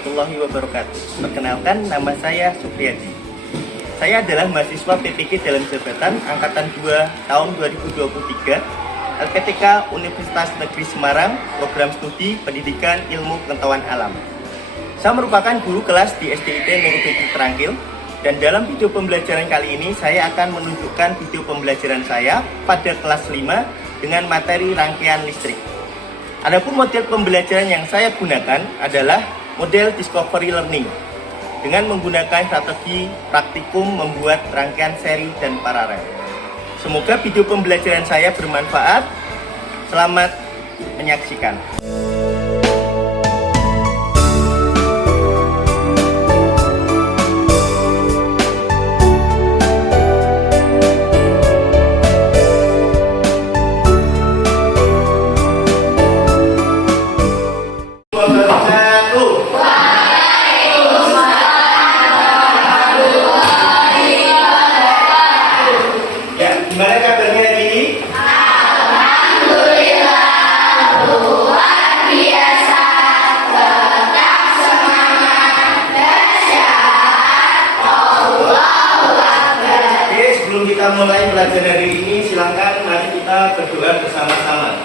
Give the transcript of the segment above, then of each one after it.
warahmatullahi wabarakatuh. Perkenalkan, nama saya Supriyadi. Saya adalah mahasiswa PPG dalam jabatan Angkatan 2 tahun 2023 LPTK Universitas Negeri Semarang, Program Studi Pendidikan Ilmu Pengetahuan Alam. Saya merupakan guru kelas di SDIT Nurul Fikri Trangkil, dan dalam video pembelajaran kali ini saya akan menunjukkan video pembelajaran saya pada kelas 5 dengan materi rangkaian listrik. Adapun model pembelajaran yang saya gunakan adalah model discovery learning dengan menggunakan strategi praktikum membuat rangkaian seri dan paralel. Semoga video pembelajaran saya bermanfaat. Selamat menyaksikan. Kita mulai belajar dari ini, silakan mari kita berdoa bersama-sama.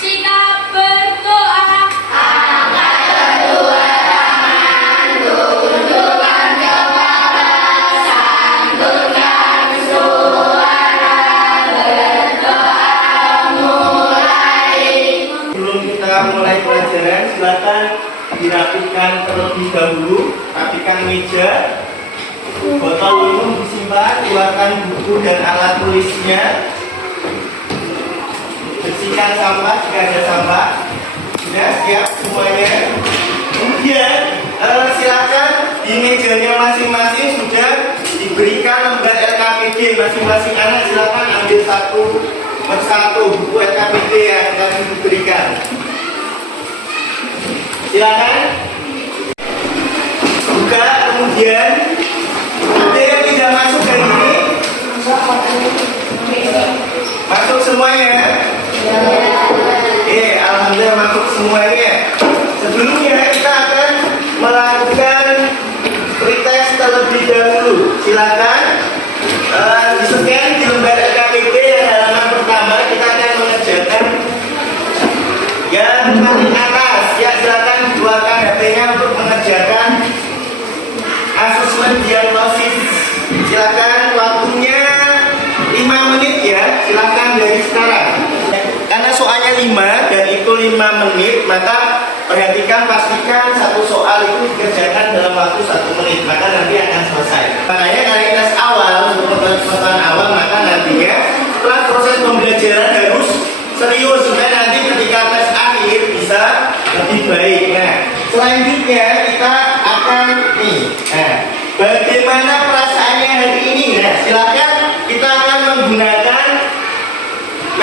Sikap berdoa. Angkat kedua tangan, tundukkan kepala, santungkan suara, berdoa mulai. Sebelum kita mulai pelajaran, silakan dirapikan terlebih dahulu, rapikan meja. Botol minum disimpan, keluarkan buku dan alat tulisnya. Bersihkan sampah jika ada sampah. Sudah siap semuanya. Kemudian silakan di mejanya masing-masing sudah diberikan lembar LKPD. Masing-masing anak silakan ambil satu persatu buku LKPD yang akan diberikan. Silakan buka, kemudian ada yang tidak masuk dari ini? Masuk semuanya? Alhamdulillah masuk semuanya. Sebelumnya kita akan melakukan pretest terlebih dahulu. Silakan di-scan di lembar LKPD yang halaman pertama. Kita akan mengerjakan yang paling atas. Ya, silakan keluarkan HP-nya untuk mengerjakan asesmen diagnosis. Silakan, waktunya 5 menit ya. Silakan dari sekarang. Karena soalnya 5 dan itu 5 menit, maka perhatikan, pastikan satu soal itu dikerjakan dalam waktu 1 menit, maka nanti akan selesai. Makanya kalian tes awal untuk pengetahuan awal, maka nantinya setelah proses pembelajaran harus serius supaya nanti ketika tes akhir bisa lebih baik. Nah, selanjutnya kita akan bagaimana perasaannya hari ini. Nah, silakan kita akan menggunakan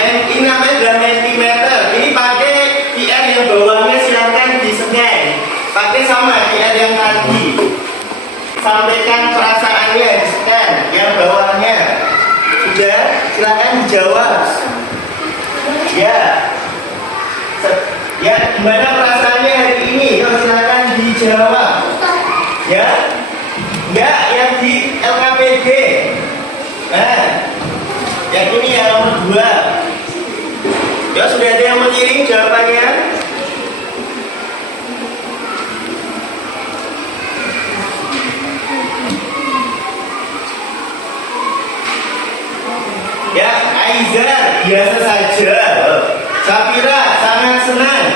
ini namanya mentimeter. Ini pakai QR yang bawahnya, silakan di-scan. Pakai sama QR yang tadi. Sampaikan perasaannya, di-scan yang bawahnya. Sudah, silakan dijawab. Ya. Ya, gimana perasaannya hari ini? Yuk, silakan dijawab. Ya. Enggak, yang di LKPD. Nah, yang ini yang nomor 2. Ya, sudah ada yang mengirim jawabannya? Ya, Aizar, biasa saja. Safira, sangat senang.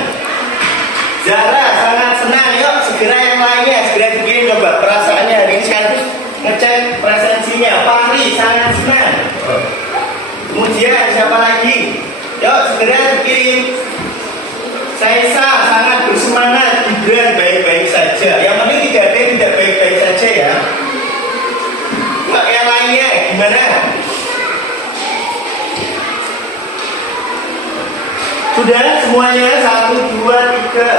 Zara, sangat senang. Yuk, segera yang lainnya, segera dikirim coba perasaannya hari ini. Sekarang ngecek presensinya. Fahri, sangat senang. Kemudian siapa lagi? Yuk, segera dikirim. Saisa, sangat bersemangat. Gibran, baik-baik saja. Yang penting tidak ada yang tidak baik-baik saja ya. Yuk, yang lainnya gimana? Sudah semuanya? 1, 2, 3.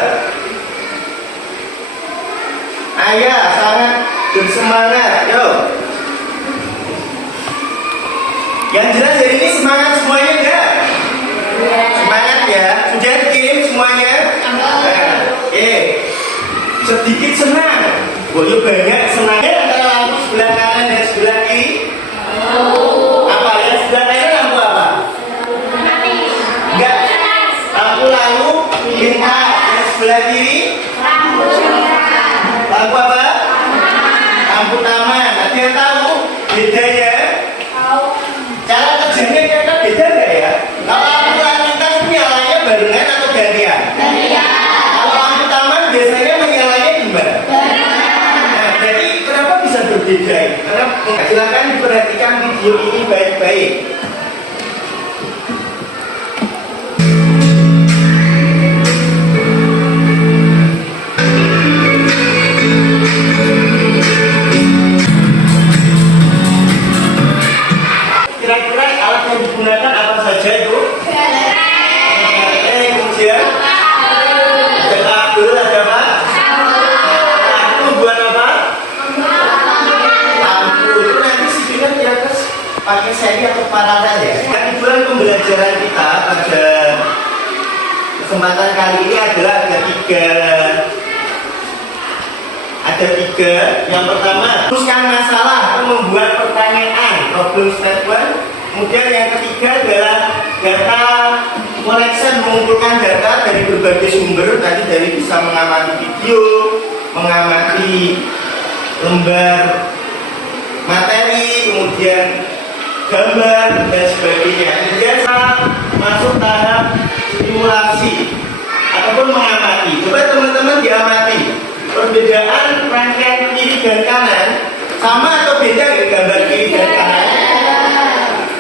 Ayah sangat bersemangat. Yuk. Yang jelas hari ini semangat semuanya enggak? Semangat ya. Sudah dikirim semuanya? Oke. sedikit senang. Boyo banyak senangnya antara lampu sebelah kanan dan sebelah kiri. Apa ya? Sebelah kanan lampu apa? Enggak. Lampu lalu lintas. Dan sebelah kiri lampu apa? Lampu taman. Ada yang tahu bedanya? Cara kerjanya kira beda nggak ya? Kalau lampu lalu lintas nyalanya barengan atau gantian? Kalau lampu taman biasanya menyalanya gimana? Nah, jadi kenapa bisa berbeda? Karena silakan diperhatikan video ini baik-baik. Kira-kira alat yang digunakan apa saja itu? Kemudian ada kabel, ada apa? Nah, itu membuat apa? Lampu. Itu nanti sisinya kira-kira pakai seri atau paralel ya. Kebetulan pembelajaran kita pada kesempatan kali ini adalah ada tiga. Yang pertama, teruskan masalah atau membuat pertanyaan, problem statement. Kemudian yang ketiga adalah data collection, mengumpulkan data dari berbagai sumber. Tadi dari bisa mengamati video, mengamati lembar materi, kemudian gambar dan sebagainya. Kemudian masuk tahap simulasi ataupun mengamati. Coba teman-teman diamati perbedaan rangkaian kiri dan kanan sama atau beda ya gambar kiri dan kanan?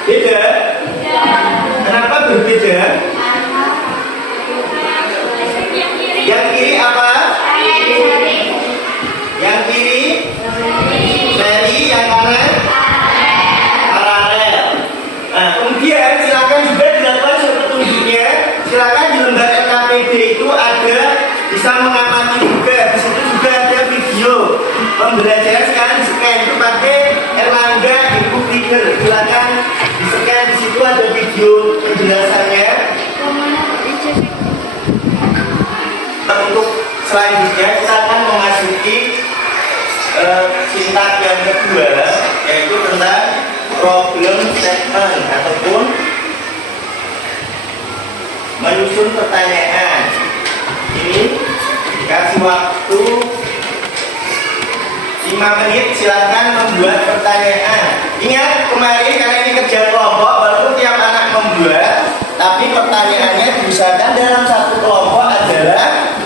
Beda. Kenapa berbeda? Yang kiri apa? Yang kiri seri, yang kanan paralel. Nah, kemudian silakan juga dilakukan petunjuknya. Silakan di lembar LKPD itu ada bisa mengamati juga. Di situ juga ada video pembelajaran. Sekarang di-scan itu pakai Erlangga Ibu Reader. Silakan di-scan, di situ ada video penjelasannya. Untuk selanjutnya kita akan memasuki sintak yang kedua, yaitu tentang problem statement ataupun menyusun pertanyaan. Ini dikasih waktu 5 menit, silakan membuat pertanyaan. Ingat kemarin karena ini kerja kelompok, walaupun tiap anak membuat, tapi pertanyaannya diusahakan dalam satu kelompok adalah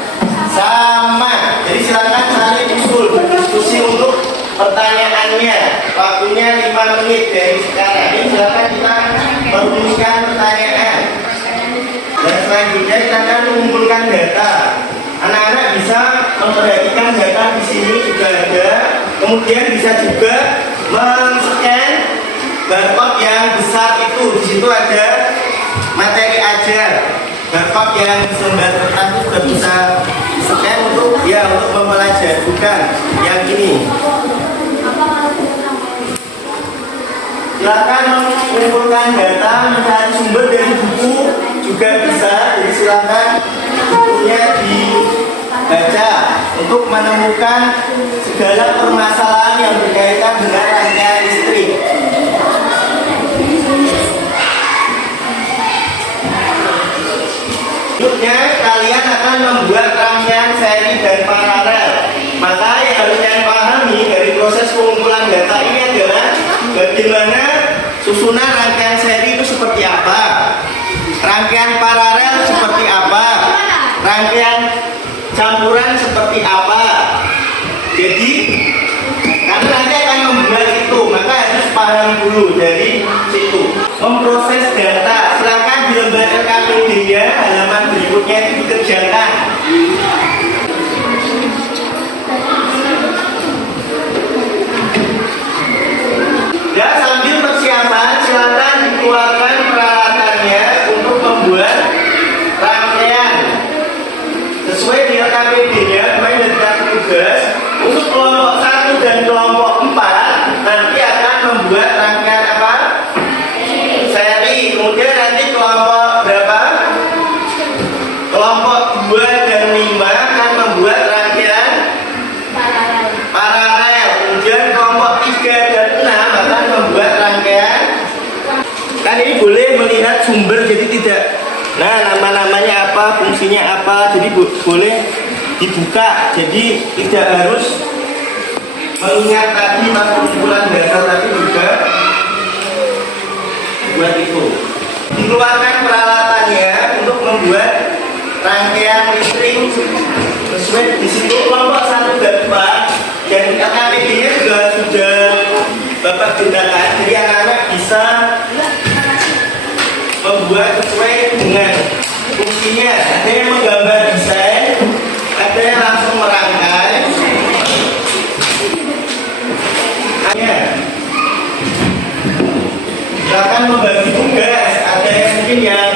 sama. Jadi silakan saling usul berdiskusi untuk pertanyaannya. Waktunya 5 menit dari sekarang. Ini silakan kita merumuskan pertanyaan. Dan selanjutnya kita akan mengumpulkan data. Anak-anak bisa memperhatikan data di sini juga ada. Kemudian bisa juga men-scan barcode yang besar itu. Di situ ada materi ajar. Barcode yang selembar kertas itu sudah bisa di-scan untuk mempelajari. Bukan yang ini. Silakan mengumpulkan data, mencari sumber dari buku juga bisa. Jadi silakan bukunya dibaca untuk menemukan segala permasalahan yang berkaitan dengan rangkaian listrik. Selanjutnya kalian akan membuat rangkaian seri dan paralel. Maka yang harus kalian pahami dari proses pengumpulan data ini adalah bagaimana susunan rangkaian seri itu seperti apa, rangkaian paralel seperti apa, rangkaian campuran seperti apa. Jadi karena nanti akan membuat itu, maka harus paham dulu dari situ. Memproses data, silakan di lembar LKPD-nya halaman berikutnya itu dikerjakan. Ya, sambil persiapan silakan dikeluarkan peralatannya untuk membuat rangkaian sesuai dengan KPD-nya. Kemarin dari dibuka, jadi tidak harus mengingat tadi kumpulan dasar tadi juga buat itu. Dikeluarkan peralatannya untuk membuat rangkaian listrik sesuai di situ kelompok 1 dan 4, dan LKPD-nya juga sudah Bapak gunakan, jadi anak-anak bisa membuat sesuai dengan fungsinya. Ada yang menggambar desain, ada yang langsung merangkai. Silakan membagi tugas. Ada yang mungkin yang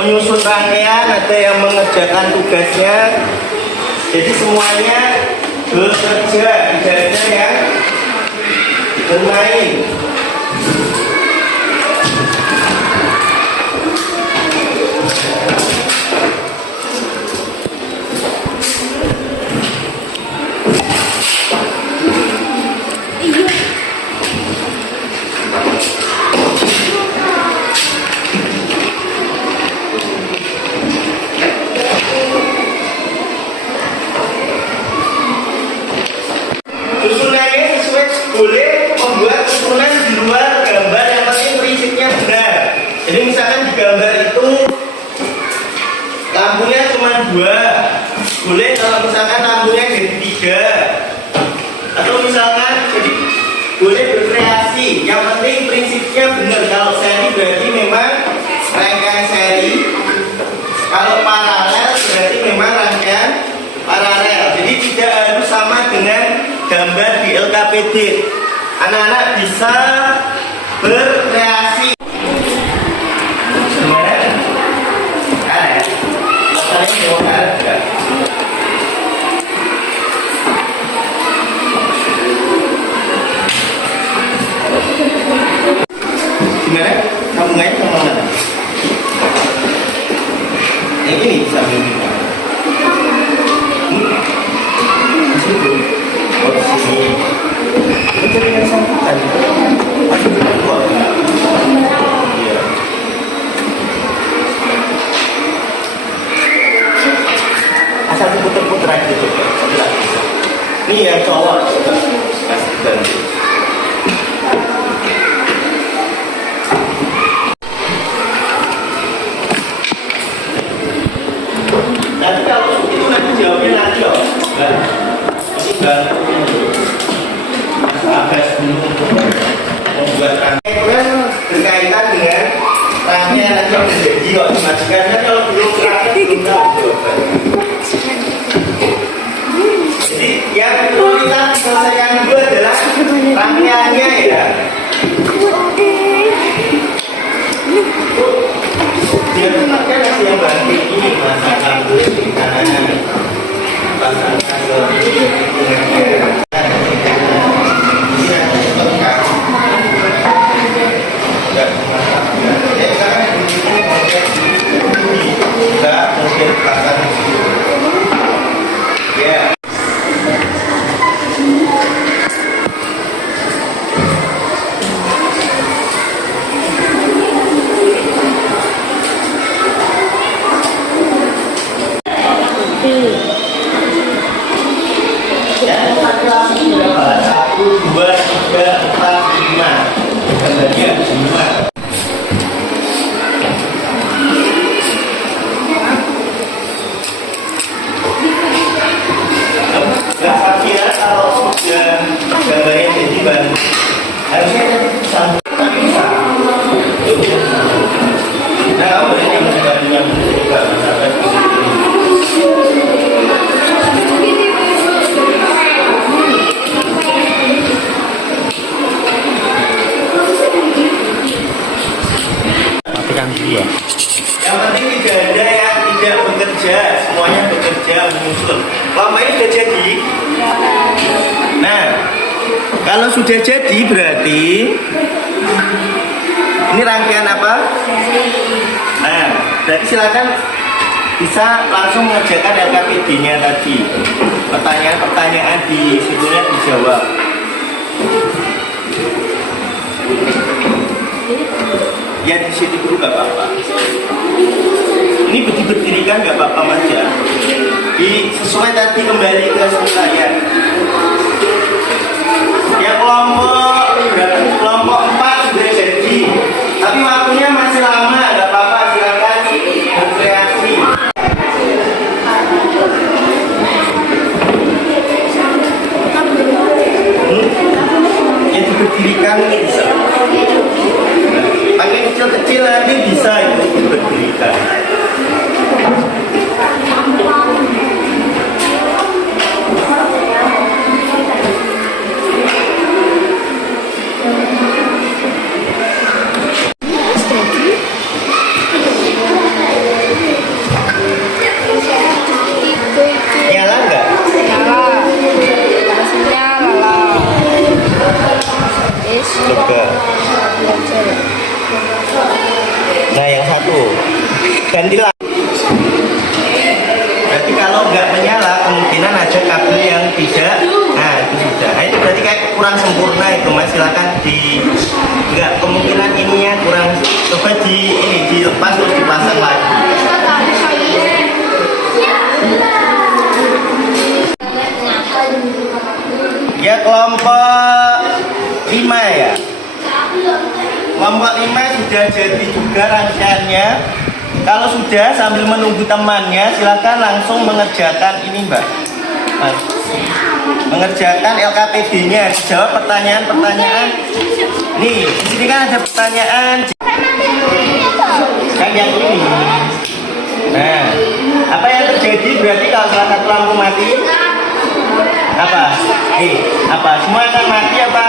menyusun rangkaian, ada yang mengerjakan tugasnya. Jadi semuanya bekerja, tidak ada yang bermain. Susunannya sesuai, boleh membuat susunan di luar gambar, yang penting prinsipnya benar. Jadi misalkan di gambar itu lampunya cuma 2, boleh kalau misalkan lampunya jadi 3, atau misalkan jadi boleh berkreasi. Yang penting prinsipnya benar. Kalau seri berarti memang rangkaian seri, kalau paralel berarti memang rangkaian paralel. Jadi tidak harus sama dengan gambar di LKPD. Anak-anak bisa berkreasi. Sebenarnya ada ya? Masalahnya mau ada. Gimana? Kamu main sama mana? Yang ini bisa menunjukkan. Oh, di sini. Ini jadi yang sambutan. Masih berdua. Iya. Asal diputer-puter aja coba. Ini yang cowok. Kasih ganti. Nanti kalau itu nanti jawabnya nanti loh. Dan agak sebelum untuk membuat rangkaian berkaitan dengan rangkaian nanti yang terjadi kok dimajikannya kalau belum terakhir belum tahu. Jadi yang perlu kita selesaikan dulu adalah rangkaiannya ya. Dia kan masih yang bantu ini masakan dulu di kanan. Yang penting tidak ada yang tidak bekerja, semuanya bekerja menyusul. Lama ini sudah jadi. Nah, kalau sudah jadi berarti ini rangkaian apa? Nah, berarti silakan bisa langsung mengerjakan LKPD-nya tadi. Pertanyaan-pertanyaan di situnya dijawab. Ya di situ dulu gak apa-apa. Ini berdiri-berdirikan nggak apa-apa Mas ya. Sesuai tadi kembali ke saya. Ya kelompok 4 sudah jadi. Tapi waktunya masih lama, nggak apa-apa, silakan berkreasi. Yang diberdirikan bisa. Pakai kecil-kecil nanti bisa itu diberdirikan. Nyala nggak? Coba. Nah yang satu gantilah. Berarti kalau nggak menyala kemungkinan ada kabel yang tidak. Nah itu sudah. Nah, itu berarti kayak kurang sempurna itu Mas. Silakan nggak, kemungkinan ininya kurang. Coba ini dilepas terus dipasang lagi. Ya kelompok 5 ya. Kelompok 5 sudah jadi juga rangkaiannya. Kalau sudah sambil menunggu temannya silakan langsung mengerjakan ini Mbak. Mas, mengerjakan LKPD-nya, dijawab pertanyaan-pertanyaan. Nih, di sini kan ada pertanyaan. Kan yang ini. Nah, apa yang terjadi berarti kalau salah satu lampu mati? Apa? Apa? Semua akan mati apa?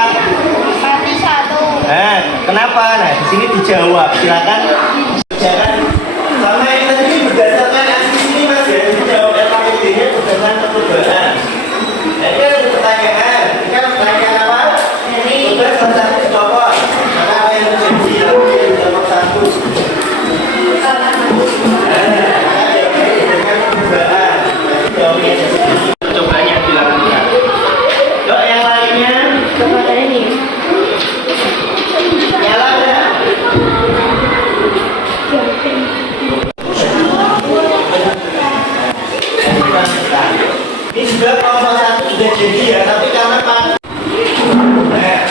Mati satu. Nah, kenapa? Nah, di sini dijawab. Silakan. Jangan sama yang tadi berdasarkan asli ini Mas ya. Dijawab LKPD-nya berdasarkan percobaan. Nah, ini ada pertanyaan. Ini kan pertanyaan apa? Coba salah satu dicopot. Maka apa yang terjadi? Lalu dia dicopot satu. Percobaan yang dilakukan. Yuk yang lainnya. Nyala nggak? Ini juga kelompok 1 sudah jadi ya, tapi karena Pak. Nah,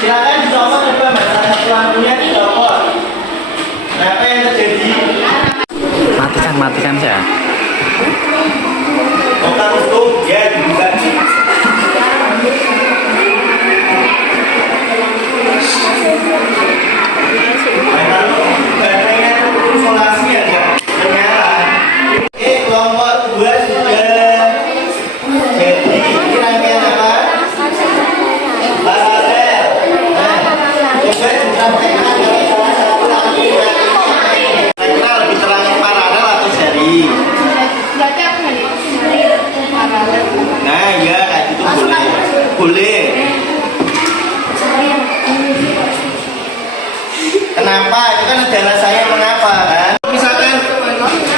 silakan dicopot coba Mas, salah satu lampunya dicopot. Nah, apa yang terjadi? Matikan saya. Otak tutup, ya dibuka. Kelompok 2 sudah jadi. Ini rangkaian apa? Paralel. Nah, coba dipraktekkan dari salah satu lampu ini. Kira lebih terang paralel atau seri? Nah, ya kayak gitu boleh. Boleh. Kenapa? Itu kan ada alasannya mengapa kan? Misalkan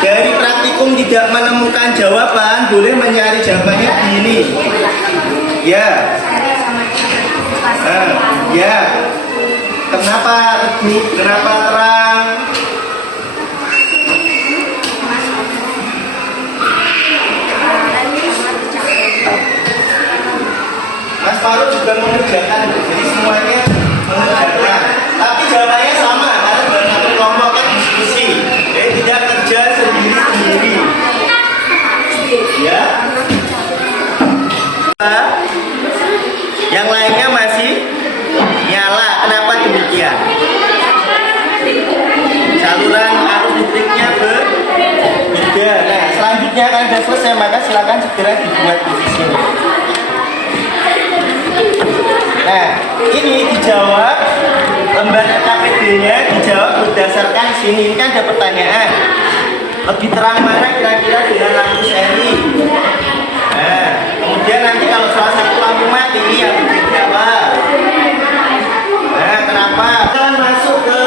dari praktikum tidak menemukan jawaban, boleh mencari jawabannya di ini. Ya. Ya. Kenapa redup? Kenapa terang? Mas Faruk juga mengerjakan, jadi semuanya mengerjakan. Tapi jawabannya sama, karena dalam satu kelompok kan diskusi. Jadi tidak kerja sendiri-sendiri. Ya. Yang lainnya masih nyala. Kenapa demikian? Saluran arus listriknya berbeda. Nah, selanjutnya kan sudah selesai, maka silakan segera dibuat di sini. Nah, ini dijawab lembar KPD-nya dijawab berdasarkan sini. Ini kan ada pertanyaan. Lebih terang mana kira-kira dengan lampu seri? Nah, kemudian nanti kalau salah satu lampu mati yang terjadi apa? Nah, kenapa? Kita akan masuk ke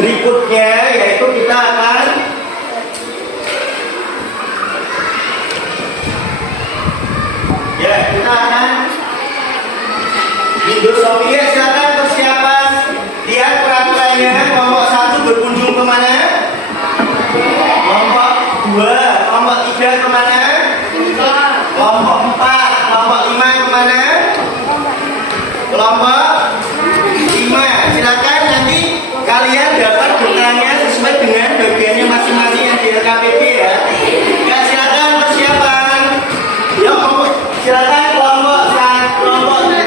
berikutnya, yaitu kita akan Windows Software. Silakan persiapan. Lihat peraturannya. Kelompok 1 berkunjung kemana? Kelompok kelompok 5. Silakan nanti kalian dapat bertanya sesuai dengan bagiannya masing-masing yang di LKPP ya. Ya silakan persiapan. Ya silakan kelompok 1, kelompok 2,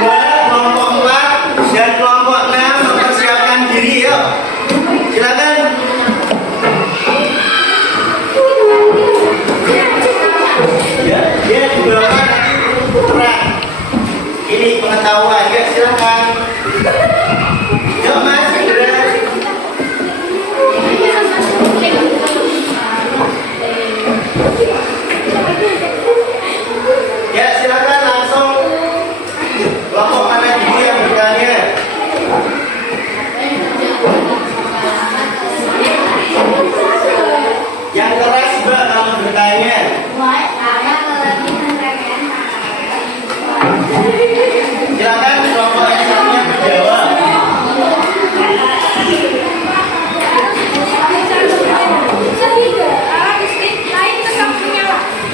kelompok 4 dan kelompok 6 mempersiapkan diri yuk. Silakan. Ya, dia di bawah nanti terang. Ini pengetahuan ya, silakan. Yuk mas, segera. Ya silakan langsung. Kelompok mana dulu yang bertanya? Yang keras mbak kalau bertanya. Silakan kelompok yang satunya menjawab.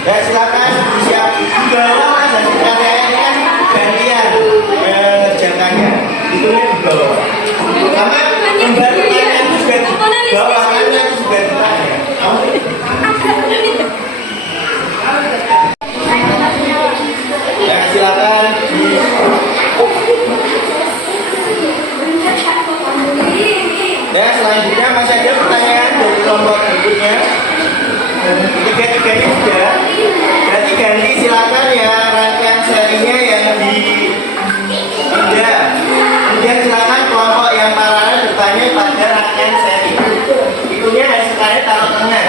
Ya silakan siap di bawah mas hasil karya ini kan gantian ngerjakannya. Itu di bawah. Karena gambar pertanyaan itu juga di bawah karena itu juga ditanya. Ya silakan. Ya selanjutnya masih ada pertanyaan dari kelompok berikutnya. Tiga-tiganya sudah. Berarti ganti silakan ya rangkaian serinya yang dipindah. Kemudian silakan kelompok yang paralel bertanya pada rangkaian seri. Itunya hasil karya taruh tengah.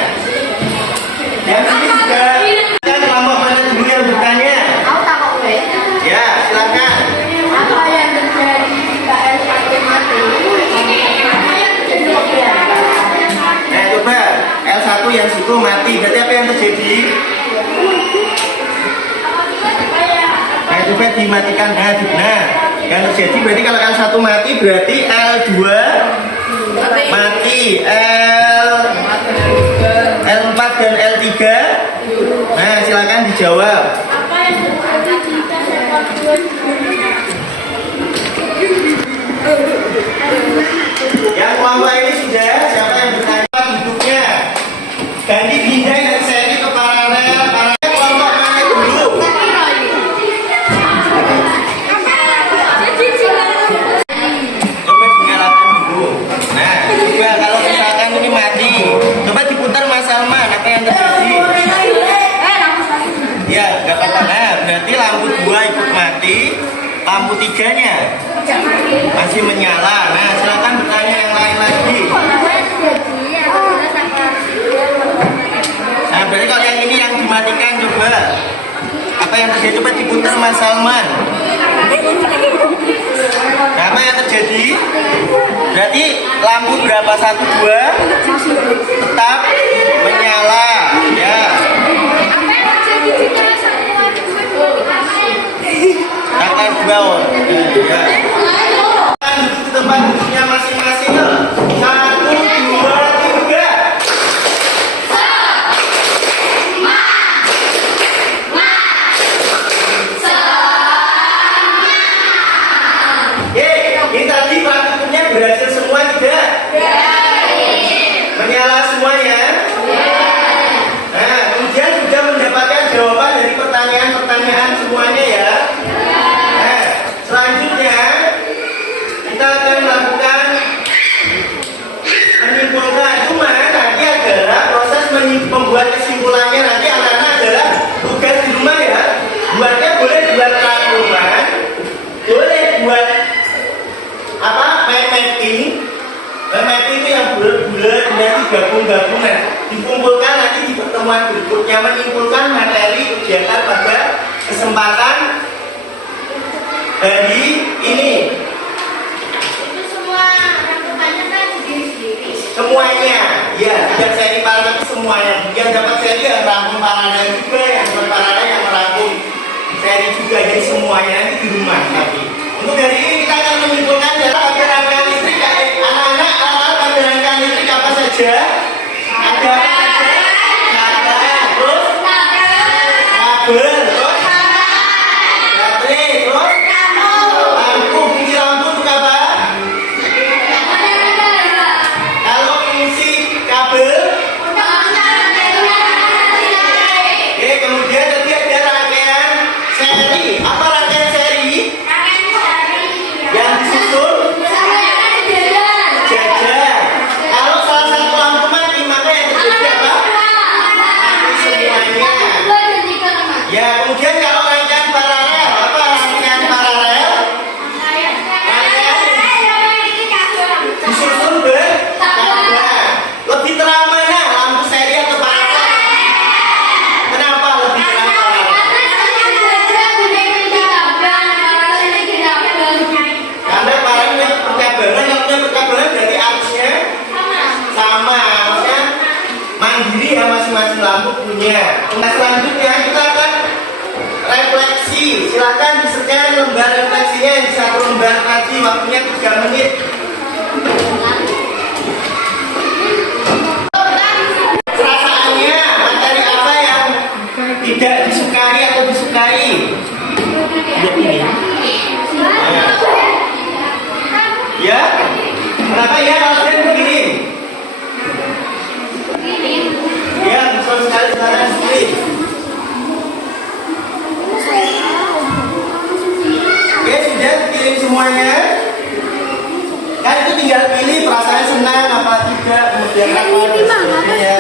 Yang ini sudah. Silakan kelompok mana dulu yang bertanya? Aku takut gue. Ya silakan. Apa yang terjadi jika L1 mati? Apa yang terjadi mobil? Nah coba L1 yang situ mati. Berarti apa yang terjadi? Nah coba dimatikan. Nah yang terjadi berarti kalau L1 mati berarti L2 mati. L4 dan L3. Nah silakan dijawab. Apa yang terjadi jika seekor buaya Yang kelompok ini sudah. Siapa yang bertanya hidupnya? Ganti pindah dari seri ke paralel. Paralel kelompok mana dulu? Coba dinyalakan dulu. Nah, coba kalau misalkan ini mati, coba diputar Mas Salman. Apa yang terjadi? Ya, nggak apa-apa. Nah, berarti lampu 2 ikut mati, lampu 3-nya masih menyala. Nah, silakan bertanya yang lain lagi. Nah, berarti kalau yang ini yang dimatikan coba. Apa yang terjadi? Coba diputar Mas Salman. Nah, apa yang terjadi? Berarti lampu berapa? 1, 2 tetap menyala. Ya. Kata 2. Ya. Duduk di tempat duduknya masing-masing. 1, 2, 3. Ini tadi praktikumnya berhasil semua tidak? Menyala semuanya? Nah, kemudian sudah mendapatkan jawaban dari pertanyaan-pertanyaan semuanya ya? Nah, selanjutnya kita akan melakukan menyimpulkan. Cuma nanti adalah proses membuat kesimpulannya nanti anak-anak adalah tugas di rumah ya. Buatnya boleh buat rangkuman, boleh buat mapping. Mapping itu yang bulat-bulat nanti gabung-gabung. Nah, dikumpulkan nanti di pertemuan berikutnya menyimpulkan materi kegiatan pada kesempatan hari ini. Semuanya, ya, tidak seri paralel semuanya. Yang dapat seri yang merangkum paralel juga, yang dapat paralel yang merangkum seri juga. Jadi semuanya nanti di rumah. Tapi untuk hari ini kita akan menyimpulkan adalah pada rangkaian listrik. Anak-anak pada rangkaian listrik apa saja? Ada apa saja? Terus kabel, terus baterai, terus lampu. semuanya? Kan itu tinggal pilih perasaan senang apa tidak, kemudian apa dan sebagainya.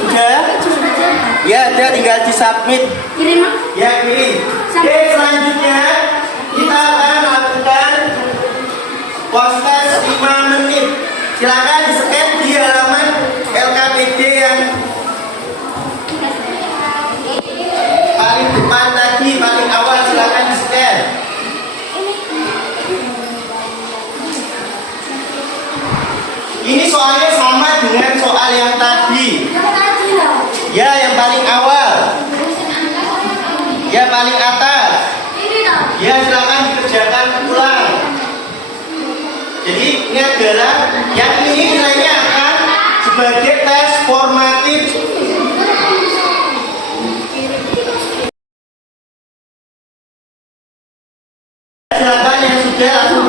Sudah? Ya, udah tinggal di submit. Kirim Mak. Ya, kirim. Oke, selanjutnya kita akan lakukan post test 5 menit. Silakan di-scan di halaman LKPD yang paling depan tadi, paling awal, silakan di-scan. Ini soalnya sama dengan soal yang tadi. Ya, yang paling awal. Ya, paling atas. Ya, silakan dikerjakan ulang. Jadi ini adalah yang ini nilainya akan sebagai tes formatif. Silakan yang sudah langsung